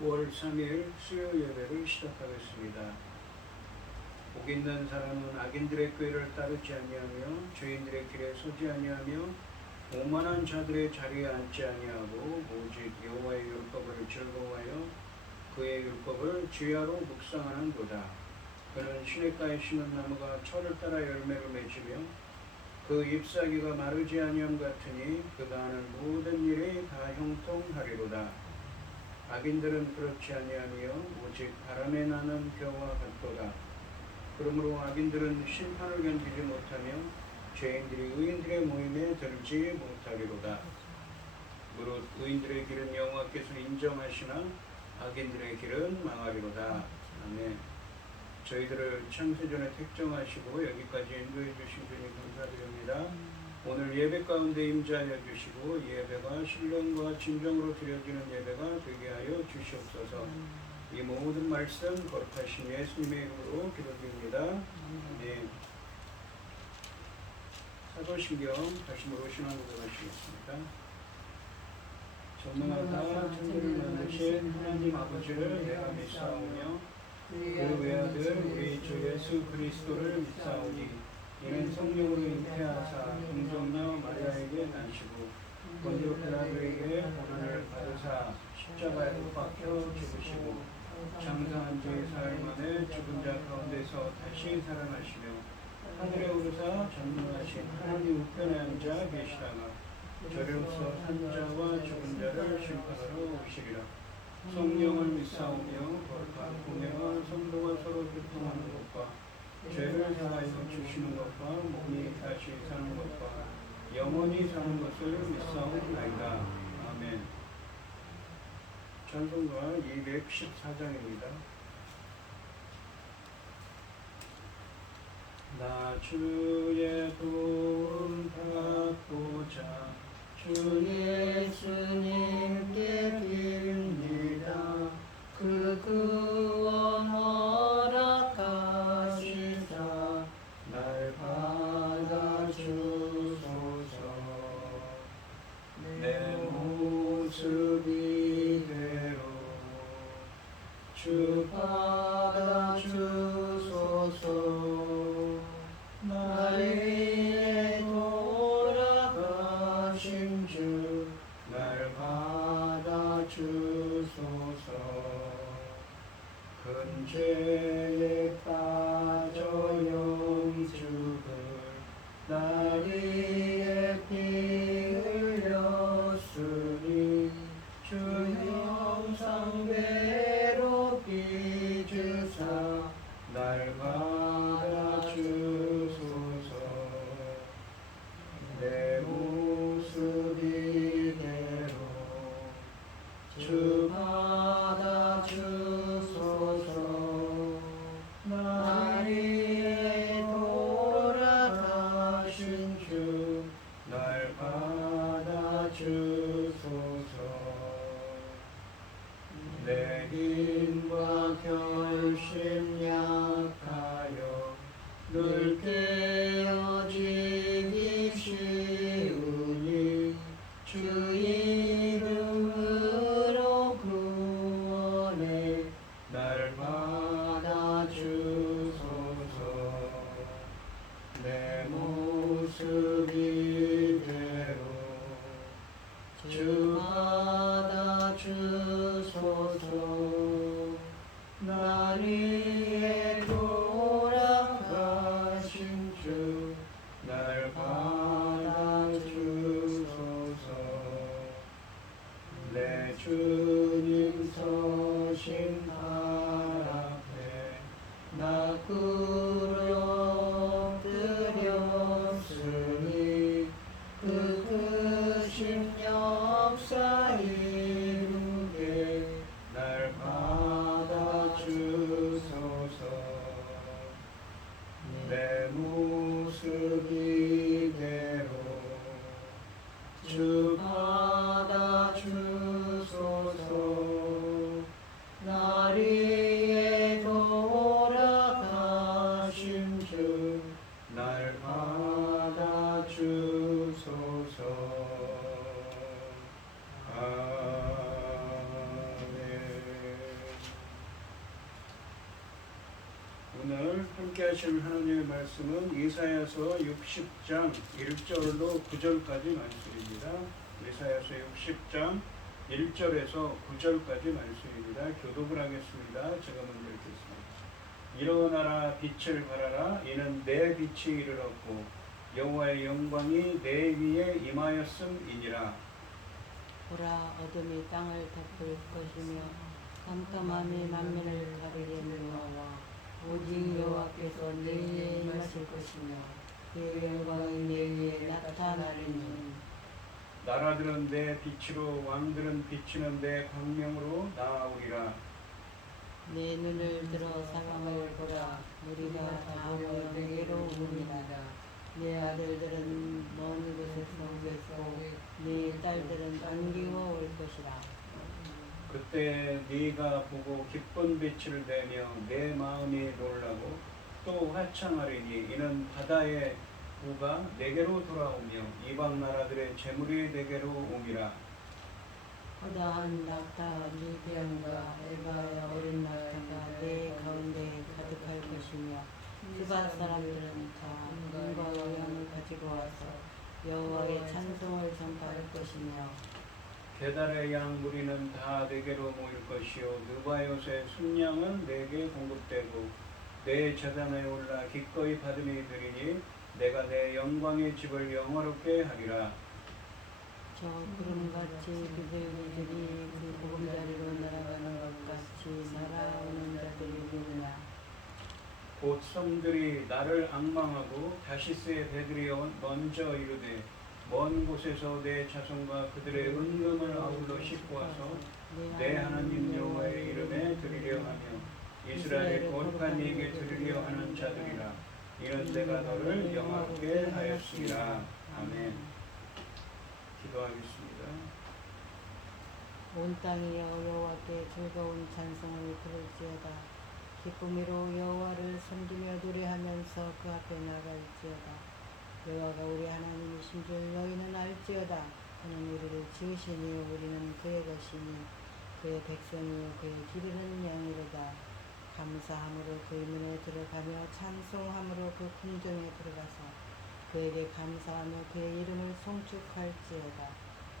9월 3일 수요 예배를 시작하겠습니다. 복 있는 사람은 악인들의 꾀를 따르지 아니하며 죄인들의 길에 서지 아니하며 오만한 자들의 자리에 앉지 아니하고 오직 여호와의 율법을 즐거워하여 그의 율법을 주야로 묵상하는도다. 그는 시냇가에 심은 나무가 철을 따라 열매를 맺으며 그 잎사귀가 마르지 아니함 같으니 그가 하는 모든 일이 다 형통하리로다. 악인들은 그렇지 아니하며 오직 바람에 나는 벼와 같도다. 그러므로 악인들은 심판을 견디지 못하며 죄인들이 의인들의 모임에 들지 못하리로다. 무릇 의인들의 길은 여호와께서 인정하시나 악인들의 길은 망하리로다. 아멘. 저희들을 창세전에 택정하시고 여기까지 인도해 주신 주님 감사드립니다. 오늘 예배 가운데 임재하여 주시고 예배가 신령과 진정으로 드려지는 예배가 되게 하여 주시옵소서. 이 모든 말씀 거룩하신 예수님의 이름으로 기도드립니다. 네. 사도신경 다시므로 신앙 고백하시겠습니다. 전능하사 천지를 만드신 하나님 아버지를 내가 믿사오며 그 외아들 우리 주 예수 그리스도를 믿사오니 이는 성령으로 잉태하사 동정녀 마리아에게 나시고 본디오 빌라도에게 고난을 받으사 십자가에 못 박혀 죽으시고 장사한 지 사흘 만에 죽은 자 가운데서 다시 살아나시며 하늘에 오르사 전능하신 하나님 우편에 앉아 계시다가 저리로서 산 자와 죽은 자를 심판하러 오시리라. 성령을 믿사오며 거룩한 공예와 성도가 서로 교통하는 것과 죄를 사하여 주시는 것과 몸이 다시 사는 것과 영원히 사는 것을 믿사옵나이다. 아멘. 찬송가 214장입니다. 나 주의 도움 받고자 주 예수님께 빕니다. 그 구원 허락하시사 날 받아주소서. 내 모습 이대로 주 받아주소서. 날 위해 돌아가신 주 날 받아주소서. 큰 죄에 빠져 영죽을 날 위해 피 흘렸으니 주 형상대로 빚으사 날 받아주소서. 내 모습 이대로 주 받아주소서. 날 위해 돌아가신 주 날 받아주소서. 내 힘과 결심 약하여 늘 깨어지기 쉬우니 주 이름으로 구원해 날 받아주소서. 내 모습 이대로 주 받아주소서. 날 위해 돌아가신 주 날 받아주소서. 내 주님 서신 발 앞에 나 엎드렸으니 그 크신 역사 이루게 날 받아주소서. 내 모습 이대로 함께 하실 하나님의 말씀은 이사야서 60장 1절로 9절까지 말씀입니다. 이사야서 60장 1절에서 9절까지 말씀입니다. 교독을 하겠습니다. 제가 먼저 읽겠습니다. 일어나라 빛을 발하라 이는 내 빛이 이르렀고 여호와의 영광이 내 위에 임하였음이니라. 보라 어둠이 땅을 덮을 것이며 깜깜함이 만민을 가리려며 오직 여호와께서 내 위에 임하실 것이며 그의 영광이 내 위에 나타나리니 나라들은 내 빛으로 왕들은 비치는 내 광명으로 나아오리라. 내 눈을 들어 상황을 보라 우리가 다 모여 내게로 오니라. 내 아들들은 먼 곳에서 오겠고 내 딸들은 안기워 올 것이라. 그때 네가 보고 기쁜 빛을 내며 내 마음이 놀라고 또 화창하리니 이는 바다의 우가 내게로 돌아오며 이방 나라들의 재물이 내게로 옴이라. 허다한 낙타 미디안과 에바의 어린 낙타가 내 가운데 가득할 것이며 스바 사람들은 다 은과 의향을 가지고 와서 여호와의 찬송을 전파할 것이며 게달의 양 무리는 다 내게로 모일 것이요 느바요새 순양은 내게 공급되고 내 제단에 올라 기꺼이 받음이 되리니 내가 내 영광의 집을 영화롭게 하리라. 저 구름같이 그들들이 그 보금자리로 날아가는 것 같이 날아오는 자들이 누구냐. 곧 성들이 나를 앙망하고 다시스의 배들이 먼저 이르되 먼 곳에서 내 자손과 그들의 은금을 아울러 싣고 와서 내 하나님 여호와의 이름에 드리려 하며 이스라엘의 거룩한 이에게 드리려 하는 자들이라. 이는 내가 너를 영화롭게 하였으리라. 아멘. 기도하겠습니다. 온 땅이여 여호와께 즐거운 찬송을 부를지어다. 기쁨으로 여호와를 섬기며 노래하면서 그 앞에 나갈지어다. 여호와가 우리 하나님이신 줄 너희는 알지어다. 그는 우리를 지으시니 우리는 그의 것이니 그의 백성이요 그의 기르는 양이로다. 감사함으로 그의 문에 들어가며 찬송함으로 그 궁정에 들어가서 그에게 감사하며 그의 이름을 송축할지어다.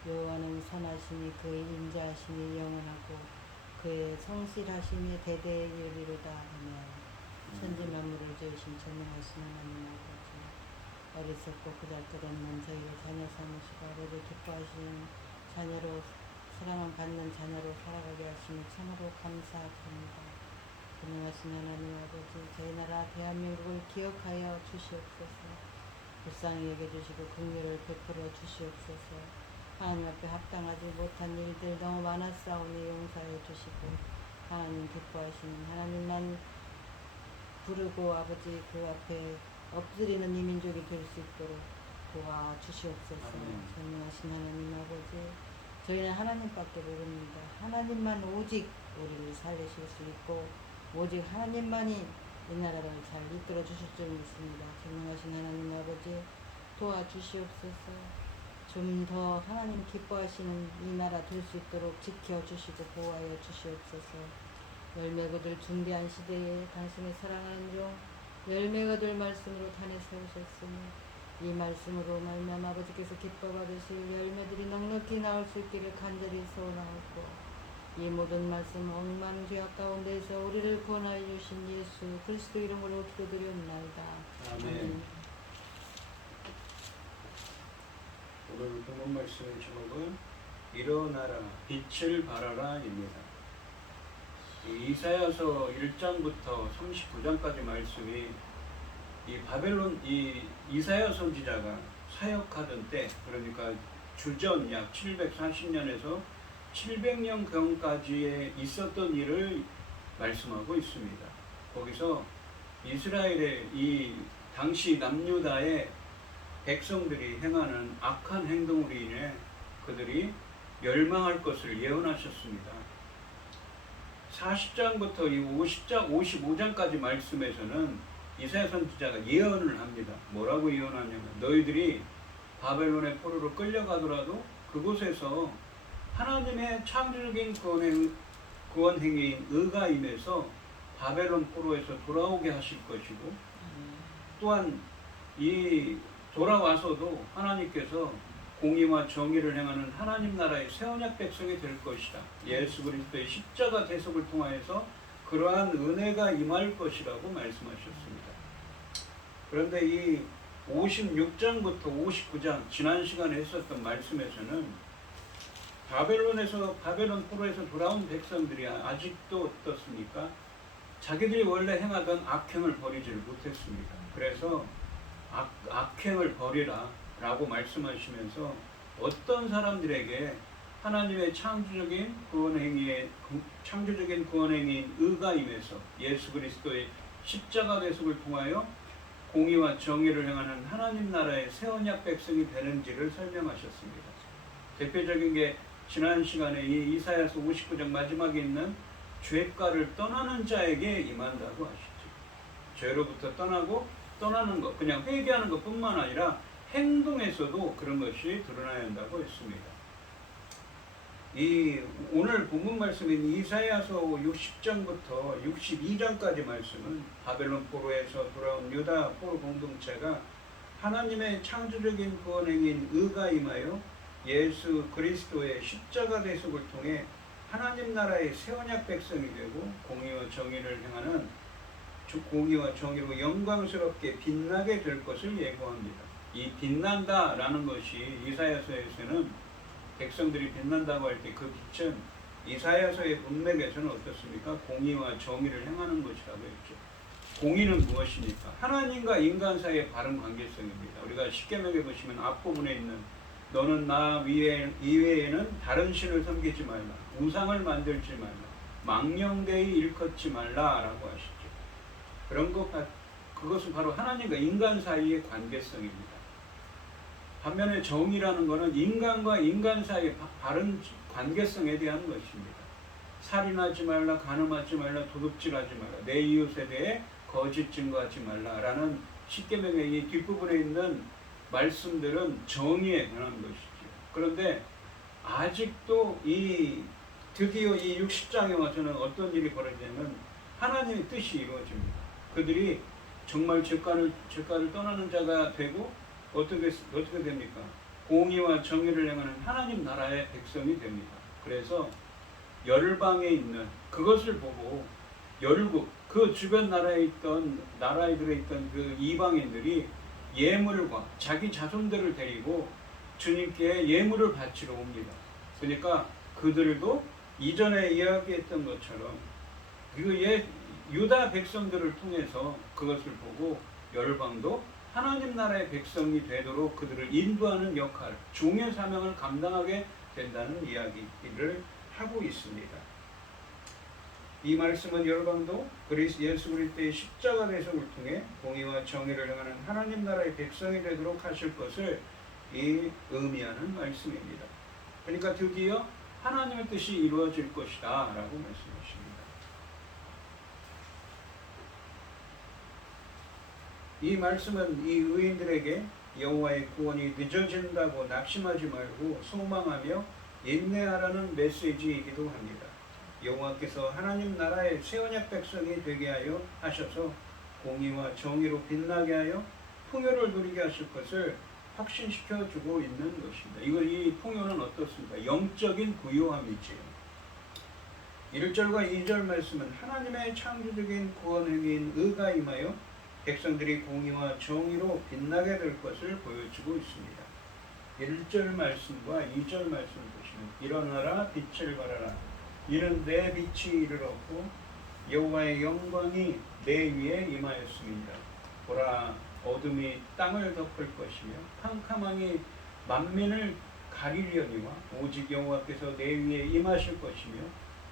여호와는 선하시니 그의 인자하심이 영원하고 그의 성실하심이 대대에 이르리로다. 아멘. 천지 만물을 지으신 전능하신 하나님 아버지, 어리석고 그잘것없는 저희를 자녀 삼으시고 아버지 기뻐하시는 자녀로 사랑을 받는 자녀로 살아가게 하시니 참으로 감사드립니다. 전능하신 하나님 아버지, 저희 나라 대한민국을 기억하여 주시옵소서. 불쌍히 여겨주시고 긍휼을 베풀어 주시옵소서. 하나님 앞에 합당하지 못한 일들 너무 많았사오니 용서해 주시고 하나님 기뻐하시는 하나님만 부르고 아버지 그 앞에 엎드리는 이 민족이 될 수 있도록 도와 주시옵소서. 전능하신 하나님 아버지, 저희는 하나님밖에 모릅니다. 하나님만 오직 우리를 살리실 수 있고 오직 하나님만이 이 나라를 잘 이끌어 주실 줄 믿습니다. 전능하신 하나님 아버지, 도와주시옵소서. 좀 더 하나님 기뻐하시는 이 나라 될 수 있도록 지켜주시고 보호하여 주시옵소서. 열매 거둘 중대한 시대에 당신의 사랑하는 종 열매 거둘 말씀으로 단에 세우셨으니 이 말씀으로 말미암아 아버지께서 기뻐 받으실 열매들이 넉넉히 나올 수 있기를 간절히 소원하옵고, 이 모든 말씀 억만 죄악 가운데서 우리를 구원하여 주신 예수 그리스도 이름으로 기도드리옵나이다. 아멘. 오늘 본문 말씀의 제목은 일어나라 빛을 발하라입니다. 이사야서 1장부터 39장까지 말씀이 이 바벨론 이 이사야 선지자가 사역하던 때, 그러니까 주전 약 740년에서 700년경까지에 있었던 일을 말씀하고 있습니다. 거기서 이스라엘의 이 당시 남유다의 백성들이 행하는 악한 행동으로 인해 그들이 멸망할 것을 예언하셨습니다. 40장부터 이 50장, 55장까지 말씀에서는 이사야 선지자가 예언을 합니다. 뭐라고 예언하냐면 너희들이 바벨론의 포로로 끌려가더라도 그곳에서 하나님의 창조적인 구원 행위인 의가 임해서 바벨론 포로에서 돌아오게 하실 것이고 또한 이 돌아와서도 하나님께서 공의와 정의를 행하는 하나님 나라의 새 언약 백성이 될 것이다. 예수 그리스도의 십자가 대속을 통하여서 그러한 은혜가 임할 것이라고 말씀하셨습니다. 그런데 이 56장부터 59장 지난 시간에 했었던 말씀에서는 바벨론 포로에서 돌아온 백성들이 아직도 어떻습니까? 자기들이 원래 행하던 악행을 버리지를 못했습니다. 그래서 악행을 버리라 라고 말씀하시면서 어떤 사람들에게 하나님의 창조적인 구원행위인 의가 임해서 예수 그리스도의 십자가 대속을 통하여 공의와 정의를 행하는 하나님 나라의 새 언약 백성이 되는지를 설명하셨습니다. 대표적인 게 지난 시간에 이 이사야서 59장 마지막에 있는 죄가를 떠나는 자에게 임한다고 하시죠. 죄로부터 떠나는 것, 그냥 회개하는 것뿐만 아니라 행동에서도 그런 것이 드러나야 한다고 했습니다. 이 오늘 본문 말씀인 이사야서 60장부터 62장까지 말씀은 바벨론 포로에서 돌아온 유다 포로 공동체가 하나님의 창조적인 구원행인 의가 임하여 예수 그리스도의 십자가 대속을 통해 하나님 나라의 새 언약 백성이 되고 공의와 정의를 행하는 공의와 정의로 영광스럽게 빛나게 될 것을 예고합니다. 이 빛난다라는 것이 이사야서에서는 백성들이 빛난다고 할 때 그 빛은 이사야서의 문맥에서는 어떻습니까? 공의와 정의를 행하는 것이라고 했죠. 공의는 무엇입니까? 하나님과 인간 사이의 바른 관계성입니다. 우리가 십계명에 보시면 앞부분에 있는 너는 나 이외에는 다른 신을 섬기지 말라, 우상을 만들지 말라, 망령되이 일컫지 말라라고 하시죠. 그것은 바로 하나님과 인간 사이의 관계성입니다. 반면에 정의라는 것은 인간과 인간 사이의 바른 관계성에 대한 것입니다. 살인하지 말라, 간음하지 말라, 도둑질하지 말라, 내 이웃에 대해 거짓 증거하지 말라라는 십계명의 이 뒷부분에 있는 말씀들은 정의에 관한 것이죠. 그런데 아직도 드디어 이 60장에 와서는 어떤 일이 벌어지냐면 하나님의 뜻이 이루어집니다. 그들이 정말 죄가를 떠나는 자가 되고 어떻게 됩니까? 공의와 정의를 행하는 하나님 나라의 백성이 됩니다. 그래서 열방에 있는 그것을 보고 열국 그 주변 나라에 들어있던 그 이방인들이 예물과 자기 자손들을 데리고 주님께 예물을 바치러 옵니다. 그러니까 그들도 이전에 이야기했던 것처럼 유다 백성들을 통해서 그것을 보고 열방도 하나님 나라의 백성이 되도록 그들을 인도하는 역할, 종의 사명을 감당하게 된다는 이야기를 하고 있습니다. 이 말씀은 열방도 예수 그리스도의 십자가 대속을 통해 공의와 정의를 행하는 하나님 나라의 백성이 되도록 하실 것을 의미하는 말씀입니다. 그러니까 드디어 하나님의 뜻이 이루어질 것이다 라고 말씀하십니다. 이 말씀은 이 의인들에게 여호와의 구원이 늦어진다고 낙심하지 말고 소망하며 인내하라는 메시지이기도 합니다. 여호와께서 하나님 나라의 새 언약 백성이 되게 하여 하셔서 공의와 정의로 빛나게 하여 풍요를 누리게 하실 것을 확신시켜 주고 있는 것입니다. 이 풍요는 어떻습니까? 영적인 부요함이지요. 1절과 2절 말씀은 하나님의 창조적인 구원행위인 의가 임하여 백성들이 공의와 정의로 빛나게 될 것을 보여주고 있습니다. 1절 말씀과 2절 말씀을 보시면 일어나라 빛을 발하라 이는 내 빛이 이르렀고 여호와의 영광이 내 위에 임하였습니다. 보라 어둠이 땅을 덮을 것이며 캄캄함이 만민을 가리려니와 오직 여호와께서 내 위에 임하실 것이며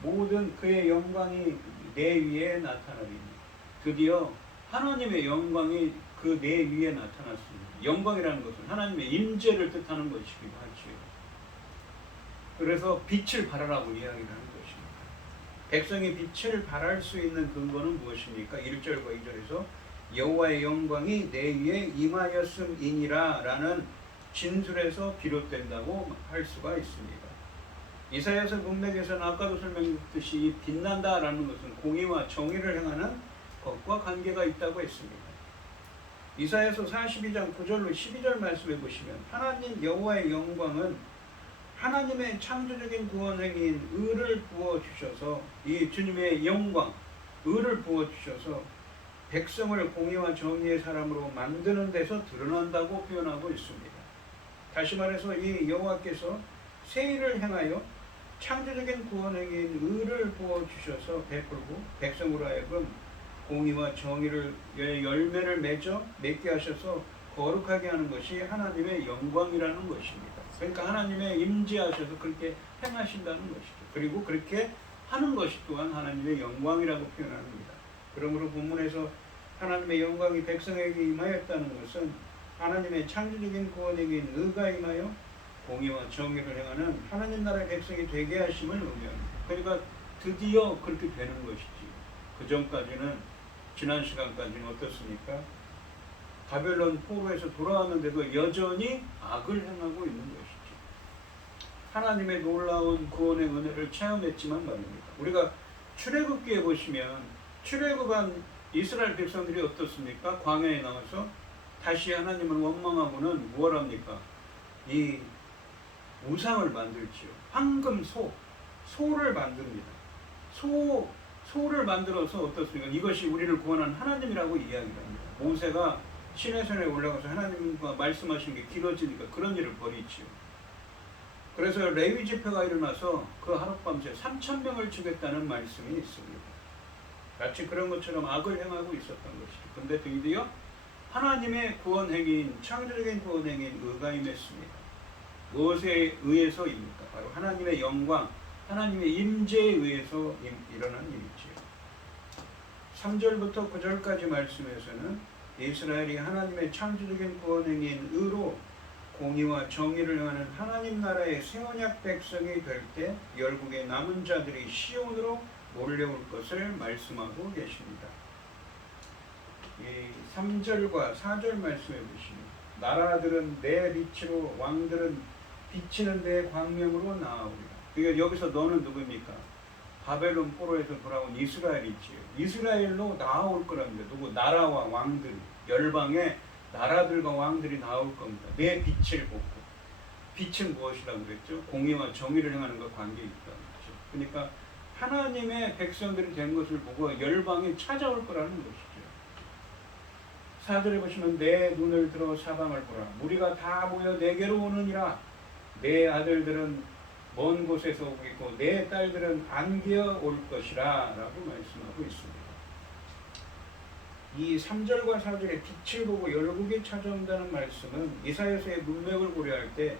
모든 그의 영광이 내 위에 나타나리니 드디어 하나님의 영광이 그 내 위에 나타났습니다. 영광이라는 것은 하나님의 임재를 뜻하는 것이기도 하지요. 그래서 빛을 발하라고 이야기를 하는 것입니다. 백성이 빛을 발할 수 있는 근거는 무엇입니까? 1절과 2절에서 여호와의 영광이 내 위에 임하였음이니라 라는 진술에서 비롯된다고 할 수가 있습니다. 이사야서 문맥에서는 아까도 설명했듯이 빛난다라는 것은 공의와 정의를 행하는 것과 관계가 있다고 했습니다. 이사야서 42장 9절로 12절 말씀해 보시면 하나님 여호와의 영광은 하나님의 창조적인 구원 행위인 의를 부어 주셔서 이 주님의 영광, 의를 부어 주셔서 백성을 공의와 정의의 사람으로 만드는 데서 드러난다고 표현하고 있습니다. 다시 말해서 이 여호와께서 새 일을 행하여 창조적인 구원 행위인 의를 부어 주셔서 베풀고 백성으로 하여금 공의와 정의를 열매를 맺게 하셔서 거룩하게 하는 것이 하나님의 영광이라는 것입니다. 그러니까 하나님의 임재하셔서 그렇게 행하신다는 것이죠. 그리고 그렇게 하는 것이 또한 하나님의 영광이라고 표현합니다. 그러므로 본문에서 하나님의 영광이 백성에게 임하였다는 것은 하나님의 창조적인 구원에게 의가 임하여 공의와 정의를 행하는 하나님 나라의 백성이 되게 하심을 의미합니다. 그러니까 드디어 그렇게 되는 것이지. 그 전까지는 지난 시간까지는 어떻습니까? 바벨론 포로에서 돌아왔는데도 여전히 악을 행하고 있는 것이지. 하나님의 놀라운 구원의 은혜를 체험했지만 말입니다. 우리가 출애굽기에 보시면 출애굽한 이스라엘 백성들이 어떻습니까? 광야에 나와서 다시 하나님을 원망하고는 무엇 합니까? 이 우상을 만들지요. 황금 소를 만듭니다. 소를 만들어서 어떻습니까? 이것이 우리를 구원한 하나님이라고 이야기합니다. 모세가 시내산에 올라가서 하나님과 말씀하신 게 길어지니까 그런 일을 벌이지요. 그래서 레위 집회가 일어나서 그 하룻밤새 3,000명을 죽였다는 말씀이 있습니다. 마치 그런 것처럼 악을 행하고 있었던 것이죠. 근데 드디어 하나님의 구원 행위인 창조적인 구원 행위인 의가 임했습니다. 무엇에 의해서입니까? 바로 하나님의 영광, 하나님의 임재에 의해서 일어난 일이지요. 3절부터 9절까지 말씀에서는 이스라엘이 하나님의 창조적인 구원 행위인 의로 공의와 정의를 행하는 하나님 나라의 새 언약 백성이 될 때 열국의 남은 자들이 시온으로 몰려올 것을 말씀하고 계십니다. 이 3절과 4절 말씀해 보시면 나라들은 내 빛으로 왕들은 비치는 내 광명으로 나아오리라. 그러니까 여기서 너는 누구입니까? 바벨론 포로에서 돌아온 이스라엘이지요. 이스라엘로 나아올 거랍니다. 누구? 나라와 왕들, 열방의 나라들과 왕들이 나올 겁니다. 내 빛을 보고. 빛은 무엇이라고 그랬죠? 공의와 정의를 행하는 것 관계에 있다는 거죠. 그러니까 하나님의 백성들이 된 것을 보고 열방이 찾아올 거라는 것이죠. 4절에 보시면 내 눈을 들어 사방을 보라. 무리가 다 모여 내게로 오느니라. 내 아들들은 먼 곳에서 오겠고 내 딸들은 안기어 올 것이라 라고 말씀하고 있습니다. 이 3절과 4절에 빛을 보고 열국이 찾아온다는 말씀은 이사야서의 문맥을 고려할 때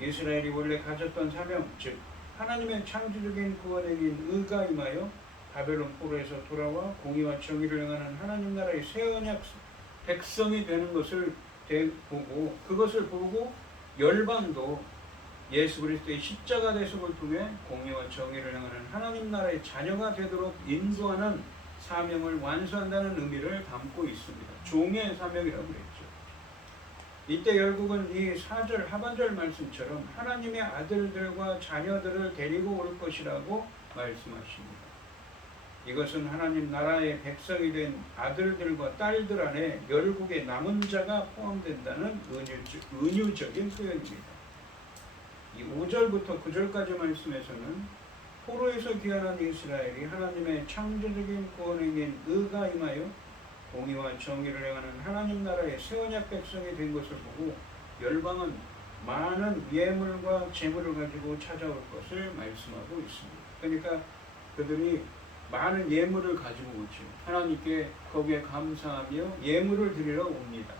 이스라엘이 원래 가졌던 사명, 즉 하나님의 창조적인 구원에 있는 의가 임하여 바벨론 포로에서 돌아와 공의와 정의를 행하는 하나님 나라의 새 언약 백성이 되는 것을 보고 그것을 보고 열방도 예수 그리스도의 십자가 대속을 통해 공의와 정의를 행하는 하나님 나라의 자녀가 되도록 인도하는 사명을 완수한다는 의미를 담고 있습니다. 종의 사명이라고 그랬죠. 이때 열국은 이 4절 하반절 말씀처럼 하나님의 아들들과 자녀들을 데리고 올 것이라고 말씀하십니다. 이것은 하나님 나라의 백성이 된 아들들과 딸들 안에 열국의 남은 자가 포함된다는 은유적인 표현입니다. 이 5절부터 9절까지 말씀에서는 포로에서 귀환한 이스라엘이 하나님의 창조적인 구원행인 의가 임하여 공의와 정의를 행하는 하나님 나라의 새 언약 백성이 된 것을 보고 열방은 많은 예물과 재물을 가지고 찾아올 것을 말씀하고 있습니다. 그러니까 그들이 많은 예물을 가지고 오죠. 하나님께 거기에 감사하며 예물을 드리러 옵니다.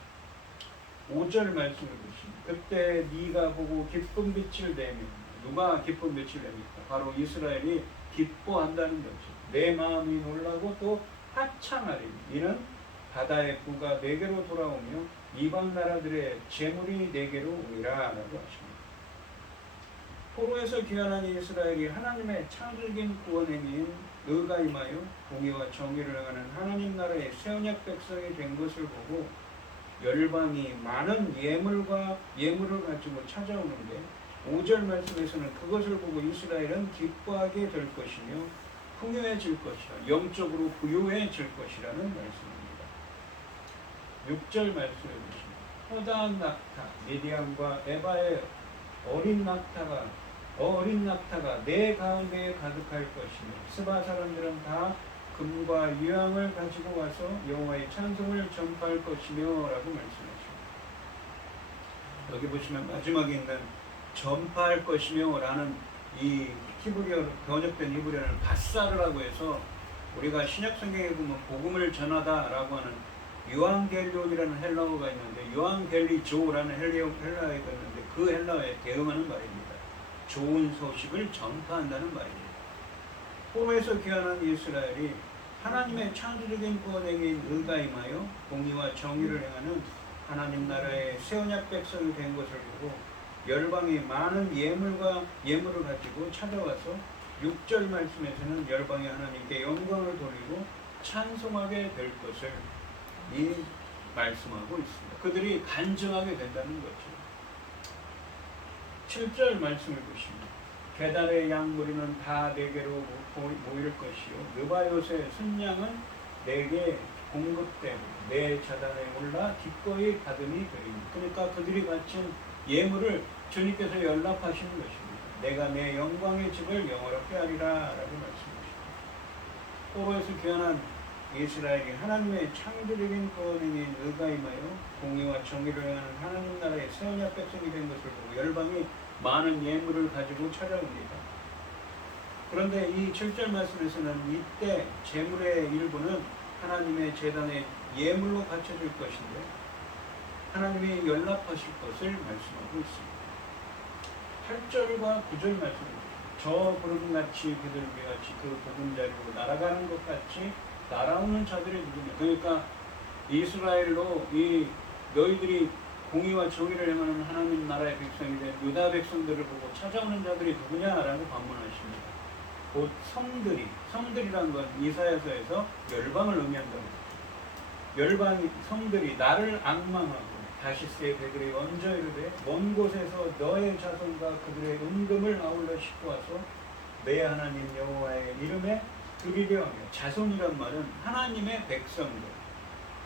5절 말씀을 보시면 그때 네가 보고 기쁜 빛을 내며 누가 기쁜 빛을 냅니까? 바로 이스라엘이 기뻐한다는 거죠. 내 마음이 놀라고 또 합창하리니 이는 바다의 부가 내게로 돌아오며 이방 나라들의 재물이 내게로 오리라 라고 하십니다. 포로에서 귀환한 이스라엘이 하나님의 창조적인 구원행위인 의가 임하여 공의와 정의를 행하는 하나님 나라의 새 언약 백성이 된 것을 보고 열방이 많은 예물을 가지고 찾아오는데 5절 말씀에서는 그것을 보고 이스라엘은 기뻐하게 될 것이며 풍요해질 것이라 영적으로 부유해질 것이라는 말씀입니다. 6절 말씀해 보시면 허다한 낙타 미디안과 에바의 어린 낙타가 내 가운데에 가득할 것이며 스바 사람들은 다 금과 유향을 가지고 와서 여호와의 찬송을 전파할 것이며 라고 말씀하십니다. 여기 보시면 마지막에 있는 전파할 것이며 라는 이 히브리어 번역된 히브리어는 바사르라고 해서 우리가 신약성경에 보면 복음을 전하다라고 하는 요한겔리온이라는 헬라어가 있는데 요한겔리조라는 헬라어가 있는데 그 헬라어에 대응하는 말입니다. 좋은 소식을 전파한다는 말입니다. 포로에서 귀환한 이스라엘이 하나님의 창조적인 구원행위인 의가 임하여 공의와 정의를 행하는 하나님 나라의 새 언약 백성이 된 것을 보고 열방이 많은 예물을 가지고 찾아와서 6절 말씀에서는 열방이 하나님께 영광을 돌리고 찬송하게 될 것을 이 말씀하고 있습니다. 그들이 간증하게 된다는 거죠. 7절 말씀을 보시면 게달의 양무리는 다 내게로 모일 것이요 느바요의 순양은 내게 공급되고 내 자단에 올라 기꺼이 받음이 되리니. 그러니까 그들이 바친 예물을 주님께서 연락하시는 것입니다. 내가 내 영광의 집을 영화롭게 하리라 라고 말씀하십니다. 포로에서 귀환한 이스라엘이 하나님의 창조적인 구원행위인 의가 임하여 공의와 정의를 행하는 하나님 나라의 새 언약 백성이 된 것을 보고 열방이 많은 예물을 가지고 찾아옵니다. 그런데 이 7절 말씀에서는 이때 재물의 일부는 하나님의 제단에 예물로 바쳐질 것인데 하나님이 연락하실 것을 말씀하고 있습니다. 8절과 9절 말씀입니다. 저 구름같이 그들 위같이 그 보금자리로 날아가는 것 같이 날아오는 자들이 누구냐. 그러니까 이스라엘로 이 너희들이 공의와 정의를 행하는 하나님 나라의 백성이 된 유다 백성들을 보고 찾아오는 자들이 누구냐라고 반문하십니다. 곧 성들이란 건 이사야서에서 열방을 의미한다고 열방이 성들이 나를 앙망하고 다시스의 배들이 얹어 이르되 먼 곳에서 너의 자손과 그들의 은금을 아울러 싣고 와서 내 하나님 여호와의 이름에 드리려 하며. 자손이란 말은 하나님의 백성들,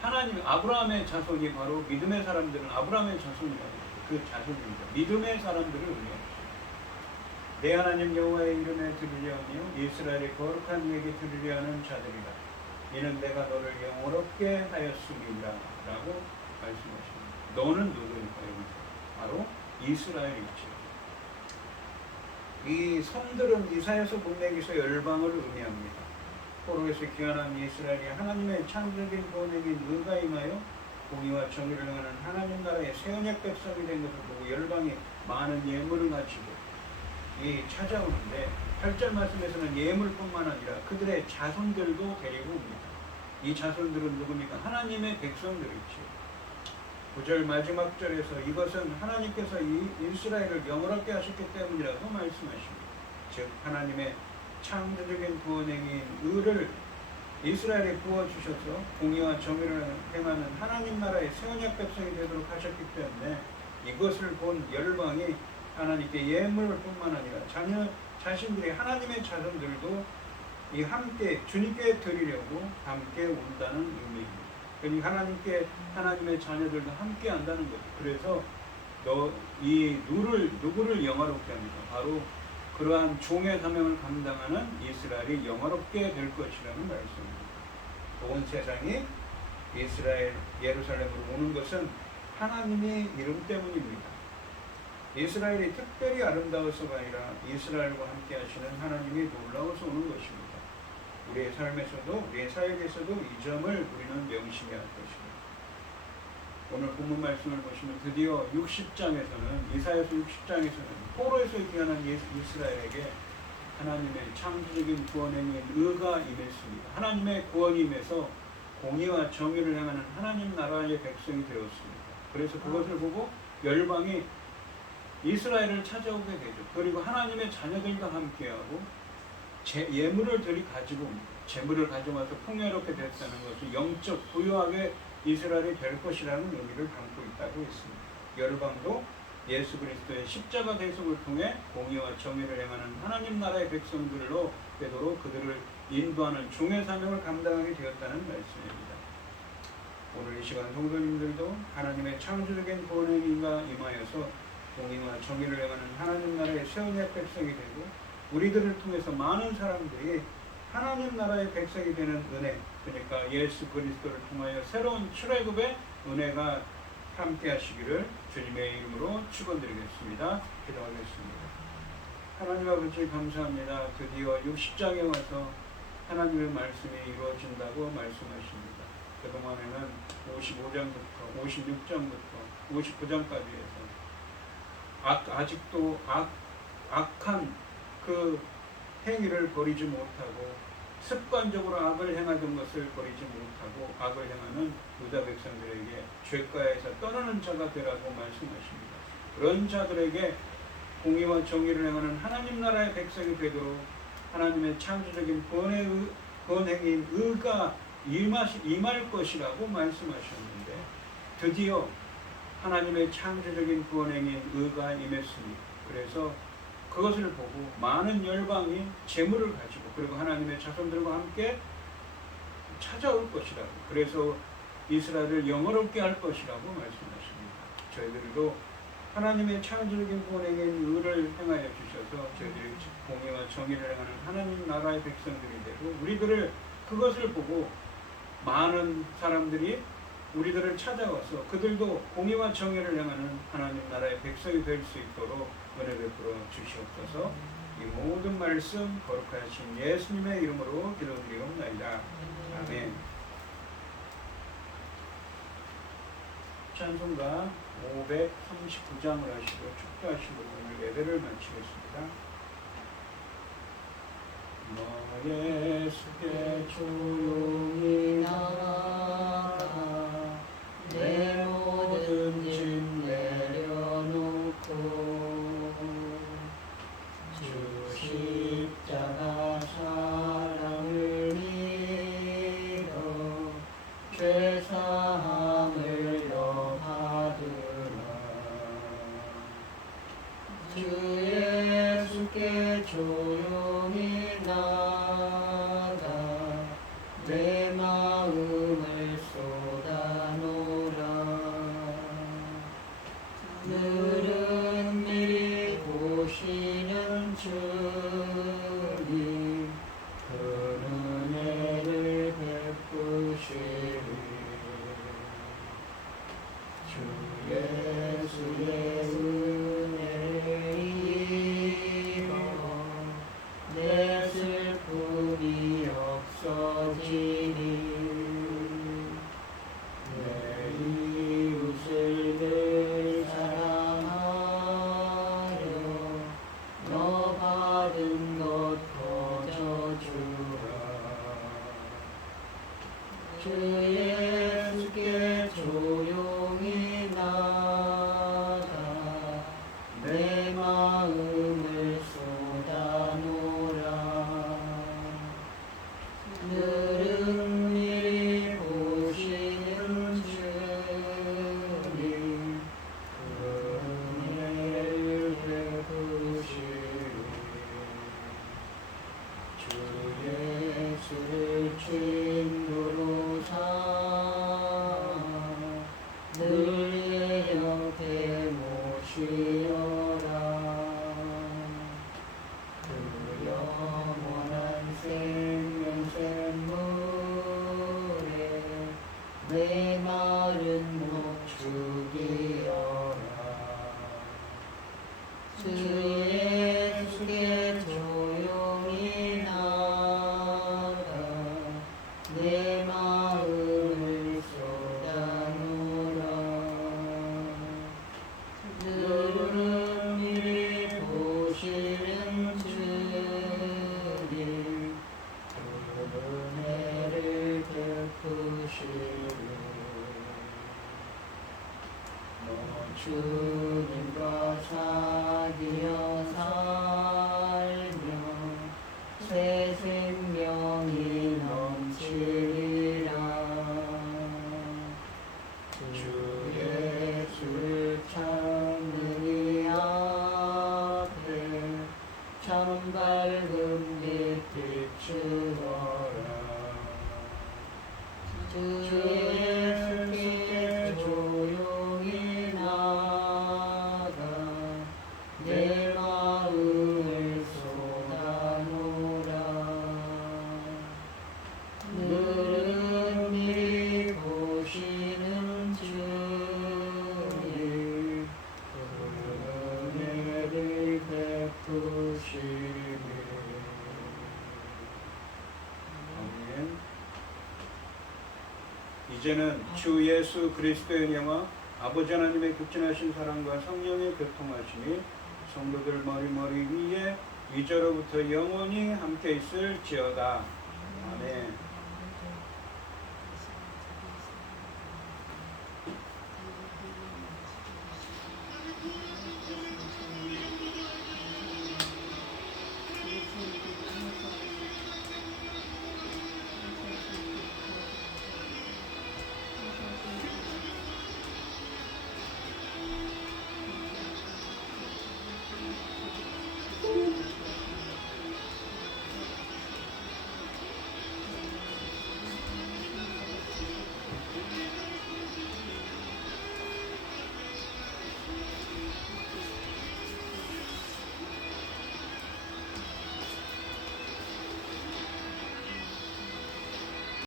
하나님 아브라함의 자손이 바로 믿음의 사람들은 아브라함의 자손이라고 그 자손입니다. 믿음의 사람들을 의미합니다. 내 하나님 여호와의 이름에 드리려 하며 이스라엘의 거룩한 이에게 드리려 하는 자들이라. 이는 내가 너를 영원롭게 하였음이라 라고 말씀하십니다. 너는 누구니까 여기서? 바로 이스라엘이죠. 이 성들은 이사야서 문맥에서 열방을 의미합니다. 포로에서 귀환한 이스라엘이 하나님의 창조적인 구원행위인 의가 임하여 공의와 정의를 행하는 하나님 나라의 새 언약 백성이 된 것을 보고 열방이 많은 예물을 가지고 찾아오는데 8절 말씀에서는 예물뿐만 아니라 그들의 자손들도 데리고 옵니다. 이 자손들은 누굽니까? 하나님의 백성들이죠. 9절 마지막 절에서 이것은 하나님께서 이 이스라엘을 영원롭게 하셨기 때문이라고 말씀하십니다. 즉 하나님의 창조적인 구원행위인 의를 이스라엘에 부어주셔서 공의와 정의를 행하는 하나님 나라의 새 언약 백성이 되도록 하셨기 때문에 이것을 본 열방이 하나님께 예물을 뿐만 아니라 자신들이 하나님의 자손들도 이 함께 주님께 드리려고 함께 온다는 의미입니다. 그러니 하나님의 자녀들도 함께 한다는 거죠. 그래서 누구를 영화롭게 합니까? 바로 그러한 종의 사명을 감당하는 이스라엘이 영화롭게 될 것이라는 말씀입니다. 온 세상이 이스라엘 예루살렘으로 오는 것은 하나님의 이름 때문입니다. 이스라엘이 특별히 아름다워서가 아니라 이스라엘과 함께 하시는 하나님이 놀라워서 오는 것입니다. 우리의 삶에서도 우리의 사역에서도 이 점을 우리는 명심해야 할 것입니다. 오늘 본문 말씀을 보시면 드디어 60장에서는 이사야서 60장에서는 포로에서 귀환한 이스라엘에게 하나님의 창조적인 구원행위인 의가 임했습니다. 하나님의 구원이 임해서 공의와 정의를 행하는 하나님 나라의 백성이 되었습니다. 그래서 그것을 보고 열방이 이스라엘을 찾아오게 되죠. 그리고 하나님의 자녀들과 함께하고 예물을 가지고 재물을 가져와서 풍요롭게 됐다는 것은 영적 부유하게 이스라엘이 될 것이라는 의미를 담고 있다고 했습니다. 열방도 예수 그리스도의 십자가 대속을 통해 공의와 정의를 행하는 하나님 나라의 백성들로 되도록 그들을 인도하는 종의 사명을 감당하게 되었다는 말씀입니다. 오늘 이 시간 성도님들도 하나님의 창조적인 구원행위가 임하여서 공의와 정의를 행하는 하나님 나라의 새 언약 백성이 되고 우리들을 통해서 많은 사람들이 하나님 나라의 백성이 되는 은혜, 그러니까 예수 그리스도를 통하여 새로운 출애굽의 은혜가 함께 하시기를 주님의 이름으로 축원드리겠습니다. 기도하겠습니다. 하나님 아버지 감사합니다. 드디어 60장에 와서 하나님의 말씀이 이루어진다고 말씀하십니다. 그동안에는 55장부터 56장부터 59장까지 해서 아직도 악한 그 행위를 버리지 못하고 습관적으로 악을 행하던 것을 버리지 못하고 악을 행하는 유다 백성들에게 죄가에서 떠나는 자가 되라고 말씀하십니다. 그런 자들에게 공의와 정의를 행하는 하나님 나라의 백성이 되도록 하나님의 창조적인 구원행위인 의가 임할 것이라고 말씀하셨는데 드디어 하나님의 창조적인 구원행위인 의가 임했습니다. 그래서 그것을 보고 많은 열방이 재물을 가지고 그리고 하나님의 자손들과 함께 찾아올 것이라고, 그래서 이스라엘을 영화롭게 할 것이라고 말씀하십니다. 저희들도 하나님의 창조적인 구원행위인 의를 행하여 주셔서 저희들이 공의와 정의를 행하는 하나님 나라의 백성들이 되고 우리들을 그것을 보고 많은 사람들이 우리들을 찾아와서 그들도 공의와 정의를 행하는 하나님 나라의 백성이 될 수 있도록 은혜 베풀어 주시옵소서. 이 모든 말씀 거룩하신 예수님의 이름으로 기도드리옵나이다. 아멘. 찬송가 539장을 하시고 축도하시고 오늘 예배를 마치겠습니다. 너 예수께 조용히 나아가 내 모든 짐 내려놓고 주 십자가 사랑을 믿어 죄사함을 너 받으라. 주 예수께 조용히 나가 내 마음을 쏟아놓으라. 늘은 미리 보시는 주님 그 은혜를 베푸시리. 주 예수의 은혜를 입어 내 슬픔이 없어지니 내 이웃을 늘 사랑하려 너 받은 것 거저주라. 주 예수께 조용히 나가 내 마음을 쏟아놓으라. 늘은 미리 보시는 주님 그 은혜를 베푸시리. 주 예수를 주인으로 삼아 늘 내 옆에 모시어라. 그 영원한 생명샘물에 내 마른 목 죽이어라. 주 예수께 조용히 나가 내 마음을 쏟아놓으라. 늘은 미리 보시는 주님 그 은혜를 베푸시리. 너 주님과 사귀어 살 내 마음을 쏟아놓으라. 능히 보시는 주님 은혜를 베푸시니. 아멘. 이제는 주 예수 그리스도의 은혜와 아버지 하나님의 극진하신 사랑과 성령의 교통하심이 성도들 머리 위에 이제로부터 영원히 함께 있을지어다. 아멘.